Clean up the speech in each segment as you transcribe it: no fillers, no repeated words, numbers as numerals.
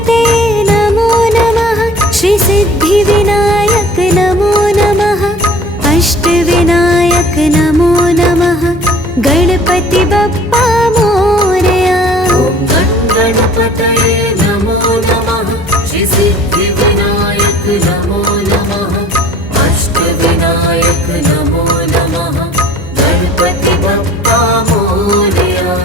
गणपते नमो नमः। श्री सिद्धिविनायक नमो नमः। अष्टविनायक नमो नमः। गणपति बप्पा मोरया। गणपतये नमो नमः। श्री सिद्धिविनायक नमो नमः। अष्टविनायक नमो नमः। गणपति बप्पा मोरया।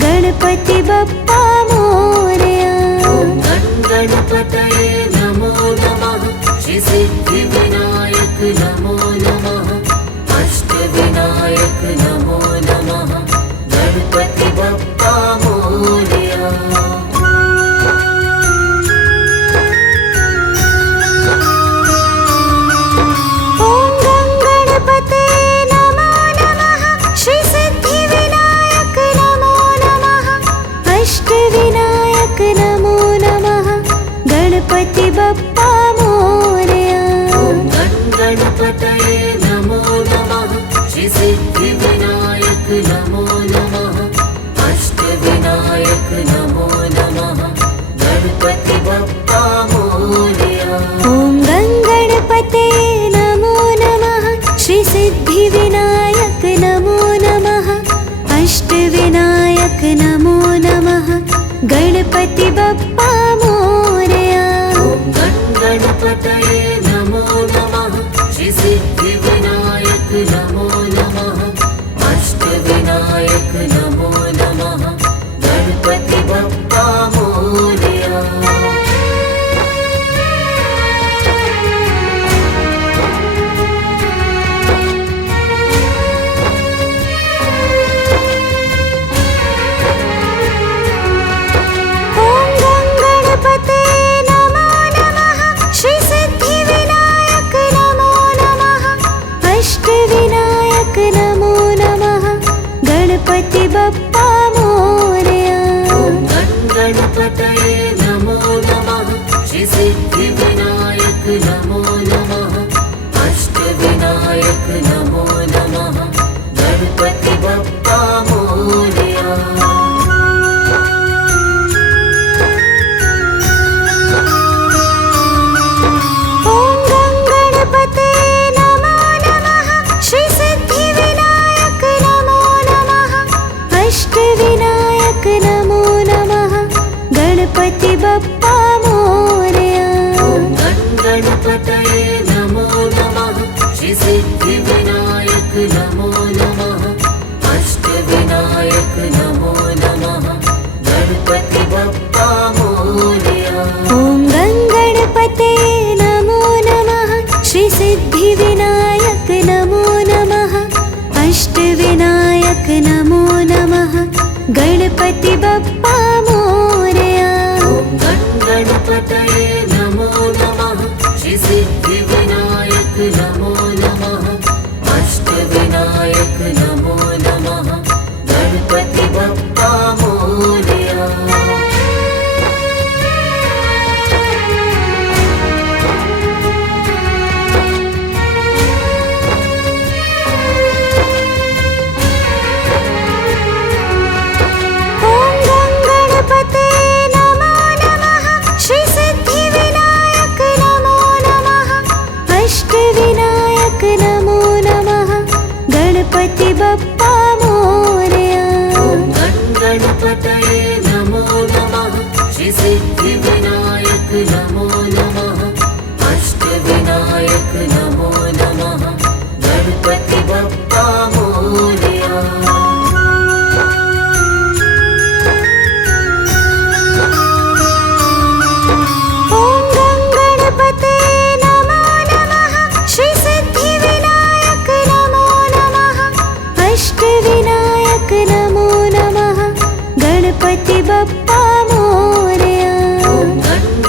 गणपति बप्पा मोरया। गणपतये नमो नमः। श्री सिद्धिविनायक नमो नमः। अष्टविनायक नमो नमः। गणपति बप्पा मोरया। अष्टविनायक नमो नमः। गणपति बप्पा मोरया। गणपतये नमो नमः। श्री सिद्धिविनायक नमो नमः। अष्टविनायक नमो नमः। गणपति बप्पा मोरया। ॐ गणपते नमो नमः। श्री सिद्धिविनायक नमो नमः। अष्टविनायक नमो नमः। गणपति बप्पा मोरया। गणपतये नमो नमः। श्री सिद्धिविनायक नमो नमः। अष्टविनायक नमो नमः। गणपति बप्पा मोरया। अष्टविनायक नमो नमः। गणपति बप्पा मोरया। गणपतये नमो नमः। श्री सिद्धिविनायक नमो नमः। अष्टविनायक नमो नमः। गणपति बप्पा मोरया। अष्टविनायक नमो नमः। गणपति बप्पा मोरया। गणपतये नमो नमः। श्री सिद्धिविनायक नमो नमः। अष्टविनायक नमो नमः। गणपति बप्पा मोरया। ॐ गणपते नमो नमः। श्री सिद्धिविनायक नमो नमः। अष्टविनायक नमो नमः। गणपति बप्पा मोरया। गणपतये नमो नमः। श्री सिद्धिविनायक नमो नमः। अष्टविनायक नमो नमः। गणपति बप्पा मोरया। अष्टविनायक नमो नमः। गणपति बप्पा मोरया। गणपतये नमो नमः। श्री सिद्धिविनायक नमो नमः। अष्टविनायक नमो नमः। गणपति बप्पा मोरया। अष्टविनायक नमो नमः। गणपति बप्पा मोरया।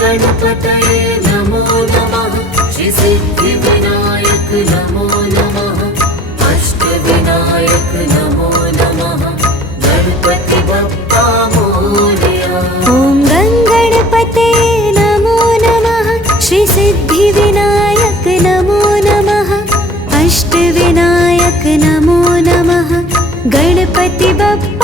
गणपतये नमो नमः। श्री सिद्धिविनायक नमो नमः। नमो नमः गणपति बप्पा